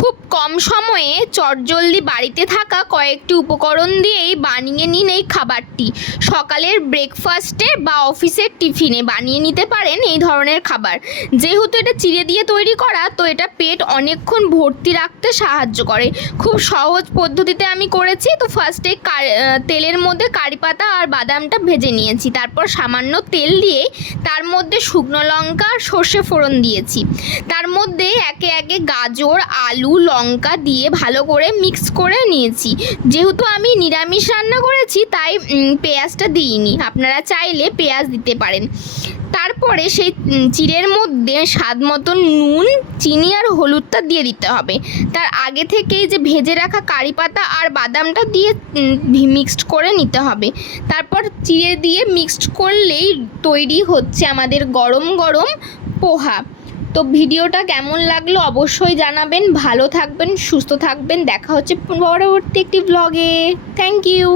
খুব কম সময়ে চটজলদি বাড়িতে থাকা কয়েকটি উপকরণ দিয়েই বানিয়ে নিন এই খাবারটি। সকালের ব্রেকফাস্টে বা অফিসের টিফিনে বানিয়ে নিতে পারেন এই ধরনের খাবার। যেহেতু এটা চিড়ে দিয়ে তৈরি করা, তো এটা পেট অনেকক্ষণ ভর্তি রাখতে সাহায্য করে। খুব সহজ পদ্ধতিতে আমি করেছি। তো ফার্স্টে তেলের মধ্যে কারি পাতা আর বাদামটা ভেজে নিয়েছি। তারপর সামান্য তেল দিয়ে তার মধ্যে শুকনো লঙ্কা আর সর্ষে ফোড়ন দিয়েছি। তার মধ্যে একে একে গাজর, আলু, লঙ্কা দিয়ে ভালো করে মিক্স করে নিয়েছি। যেহেতু আমি নিরামিষ রান্না করেছি তাই পেঁয়াজটা দিইনি, আপনারা চাইলে পেঁয়াজ দিতে পারেন। তারপরে সেই চিড়ের মধ্যে স্বাদ মতন নুন, চিনি আর হলুদটা দিয়ে দিতে হবে। তার আগে থেকেই যে ভেজে রাখা কারি পাতা আর বাদামটা দিয়ে মিক্সড করে নিতে হবে। তারপর চিড়ে দিয়ে মিক্সড করলেই তৈরি হচ্ছে আমাদের গরম গরম পোহা। তো ভিডিওটা কেমন লাগলো অবশ্যই জানাবেন। ভালো থাকবেন, সুস্থ থাকবেন। দেখা হচ্ছে পরবর্তী একটি ব্লগে। Thank you.